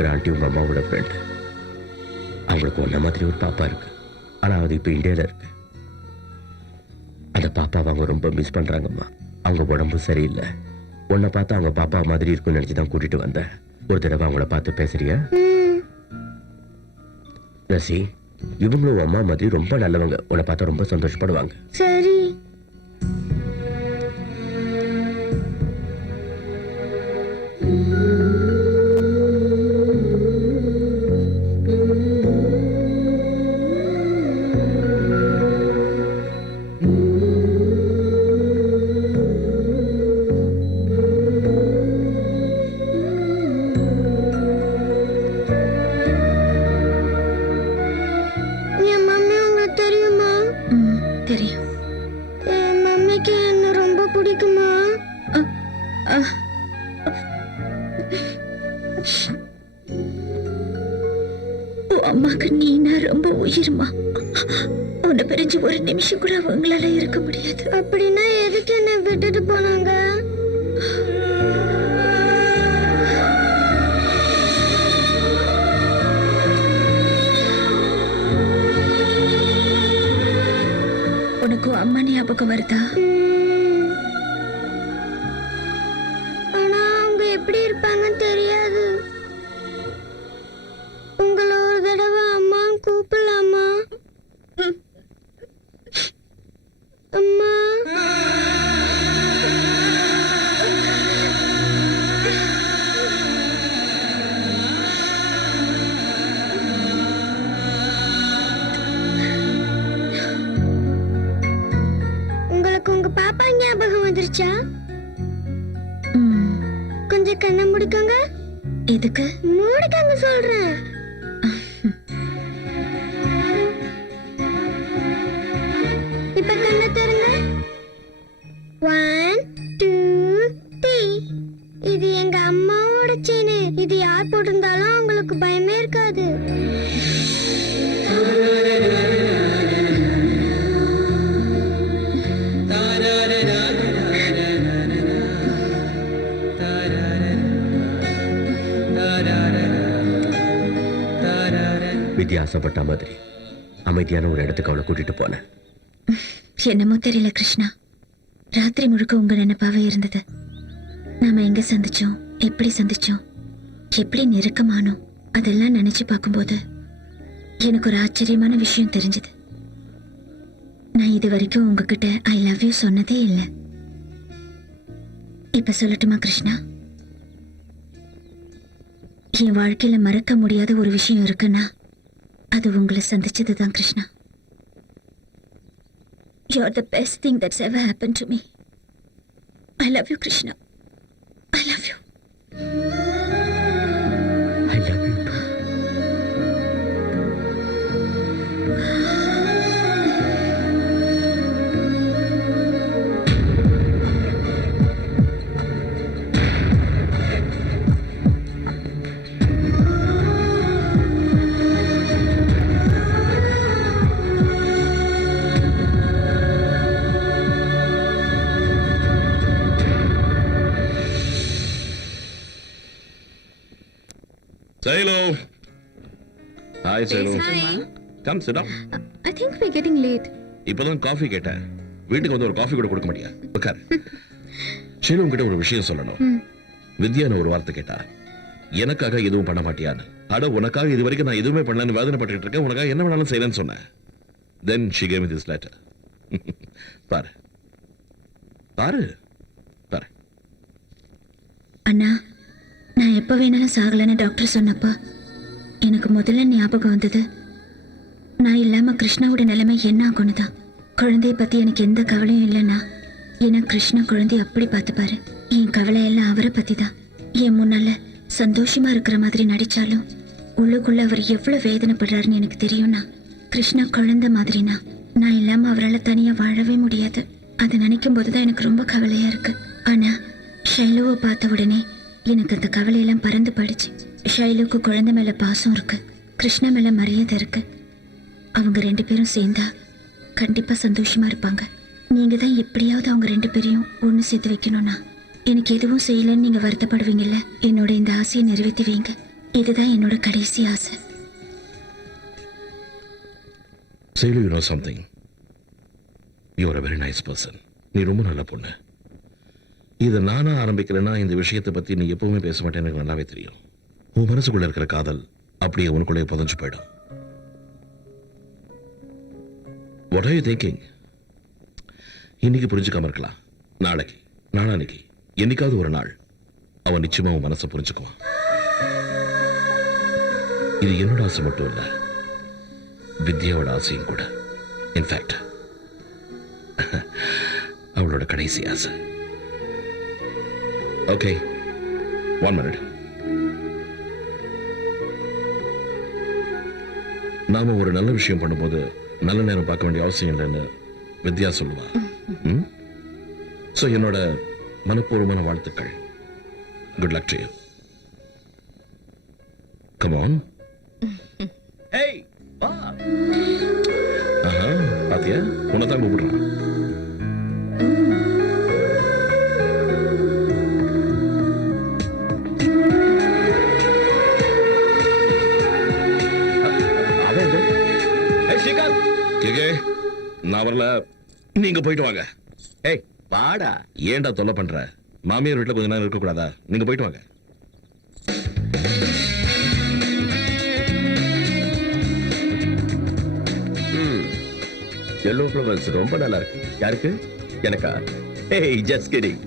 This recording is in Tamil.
இருக்கிற ஆண்டி உங்க அம்மாவோட ஃப்ரெண்ட். அவங்களுக்கு ஒன்ன மாதிரி ஒரு பாப்பா இருக்கு. ஆனா அது இப்ப இந்தியால இருக்கு. அந்த பாப்பாவை அவங்க ரொம்ப மிஸ் பண்றாங்கம்மா. அவங்க உடம்பு சரியில்லை. உன்னை பார்த்தா அவங்க பாப்பா மாதிரி இருக்கும்னு நினைச்சுதான் கூட்டிட்டு வந்தேன். ஒரு தடவை அவங்கள பார்த்து பேசுறியா? ரசி, இவங்களும் அம்மா மாதிரி ரொம்ப நல்லவங்க. உன்னை பார்த்தா ரொம்ப சந்தோஷப்படுவாங்க. சரி. அம்மாக்கு நீனா ரொம்ப உயிர்மா. உன்னை பிரிஞ்சு ஒரு நிமிஷம் கூட அவங்களால இருக்க முடியாது. அப்படின்னா எதுக்கு என்ன விட்டுட்டு போனாங்க? உனக்கு அம்மா ஞாபகம் வருதா? ஆனா அவங்க எப்படி இருப்பாங்கன்னு தெரியாது. உங்களை ஒரு தடவை அம்மா கூப்பிடலாமா? அம்மா. உங்களுக்கு உங்க பாப்பா ஞாபகம் வந்துருச்சா? கொஞ்சம் கண்ணை முடிக்கங்க. எதுக்கு? மூடிக்கங்க சொல்றேன். இப்ப கண்ணை தருங்க. 1 2 3. இது எங்க அம்மாவோட செயின். இது யார் போட்டிருந்தாலும் அவங்களுக்கு பயமே இருக்காது. வித்தியாசப்பட்ட மாதிரி அமைதியான ஒரு இடத்துக்கு அவளை கூட்டிட்டு போனேன். என்னமோ தெரியல கிருஷ்ணா, ராத்திரி முழுக்க உங்க நினைப்பாவே இருந்தது. நாம எங்க சந்திச்சோம், எப்படி சந்திச்சோம், எப்படி நெருக்கமானோம், அதெல்லாம் நினைச்சு பார்க்கும்போது எனக்கு ஒரு ஆச்சரியமான விஷயம் தெரிஞ்சது. நான் இது வரைக்கும் உங்ககிட்ட ஐ லவ் யூ சொன்னதே இல்லை. இப்ப சொல்லட்டுமா கிருஷ்ணா? என் வாழ்க்கையில மறக்க முடியாத ஒரு விஷயம் இருக்குன்னா அது உங்களை சந்திச்சதுதான் Krishna. You're the best thing that's ever happened to me. I love you, Krishna. I love you. I love you. Sailu. Hi, Sailu. Hi. Come, sit down. I think we're getting late. இப்போதான் காஃபி கேட்டேன். வீட்டுக்கு வந்து ஒரு காஃபி கூட கொடுக்க மாட்டியா? உட்கார். ஷைலு உன்கிட்ட ஒரு விஷயம் சொல்லணும். வித்யான்னு ஒரு வார்த்தை கேட்டா, எனக்காக எதுவும் பண்ண மாட்டியான்னு. அட உனக்காக இது வரைக்கும் நான் எதுவுமே பண்ணலன்னு வேதனைப்பட்டுட்டு இருக்கேன். உனக்காக என்ன வேணாலும் செய்யறேன்னு சொன்னேன். Then she gave me this letter. பாரு. பாரு. பாரு. அண்ணா, நான் எப்ப வேணாலும் சாகலன்னு டாக்டர் சொன்னப்ப எனக்கு முதல்ல ஞாபகம் வந்தது நான் இல்லாம கிருஷ்ணாவோட நிலைமை என்ன ஆகும்னுதான். குழந்தைய பத்தி எனக்கு எந்த கவலையும் இல்லைன்னா, ஏன்னா கிருஷ்ணா குழந்தைய அப்படி பார்த்துப்பாரு. என் கவலை எல்லாம் அவரை பத்தி தான். என் முன்னால சந்தோஷமா இருக்கிற மாதிரி நடிச்சாலும் உள்ளுக்குள்ள அவர் எவ்வளவு வேதனைப்படுறாருன்னு எனக்கு தெரியும்னா. கிருஷ்ணா குழந்தை மாதிரினா நான் இல்லாம அவரால் தனியா வாழவே முடியாது. அதை நினைக்கும் போதுதான் எனக்கு ரொம்ப கவலையா இருக்கு. ஆனா ஷைலுவை பார்த்த உடனே எனக்கு அந்த கவலையெல்லாம் பறந்து போயிடுச்சு. ஷைலுக்கு குழந்தை மேல பாசம் இருக்கு, கிருஷ்ணா மேல மரியாதை இருக்கு. அவங்க 2 பேரும் சேர்ந்தா கண்டிப்பா சந்தோஷமா இருப்பாங்க. நீங்க தான் எப்படியாவது அவங்க 2 பேரையும் ஒண்ணு சேர்த்து வைக்கணும்னா. எனக்கு எதுவும் செய்யலன்னு நீங்க வருத்தப்படுவீங்கல்ல, என்னோட இந்த ஆசையை நிறைவேற்றி வைங்க. இதுதான் என்னோட கடைசி ஆசை. Sailu, you know something? You are a very nice person. நீ ரொம்ப நல்ல பொண்ணு. இதை நானா ஆரம்பிக்கலைன்னா இந்த விஷயத்தை பத்தி நீ எப்பவுமே பேச மாட்டேன்னு எனக்கு நல்லாவே தெரியும். உன் மனசுக்குள்ள இருக்கிற காதல் அப்படியே உனக்குள்ளே புதைஞ்சு போயிடும். What are you thinking? இன்னைக்கு புரிஞ்சுக்காம இருக்கலாம். நாளைக்கு, நாளான்னைக்கு, என்னைக்காவது ஒரு நாள் அவன் நிச்சயமா உன் மனசை புரிஞ்சுக்குவான். இது என்னோட ஆசை மட்டும் இல்ல, வித்யாவோட ஆசையும் கூட. இன்ஃபேக்ட் அவளோட கடைசி ஆசை. Okay, 1 minute. நாம ஒரு நல்ல விஷயம் பண்ணும்போது நல்ல நேரம் பார்க்க வேண்டிய அவசியம் இல்லைன்னு வித்யா சொல்லுவா. ஸோ என்னோட மனப்பூர்வமான வாழ்த்துக்கள். Good luck to you. Come on. ஏய் வா. ஆஹா, பாத்தியா, உன்னை தான் கூப்பிடுறான். கேக்கே, நான் வரல, நீங்க போயிட்டு வாங்க. ஏய் வாடா. ஏன்டா தொல்லை பண்ற? மாமியார் வீட்டுல கொஞ்ச நேரம் இருக்க கூடாதா? நீங்க போயிட்டு வாங்க. எல்லோ ஃப்ளவர்ஸ் ரொம்ப நல்லா இருக்கு. யாருக்கு? எனக்கா? ஏய் ஜஸ்ட் கிடிங்.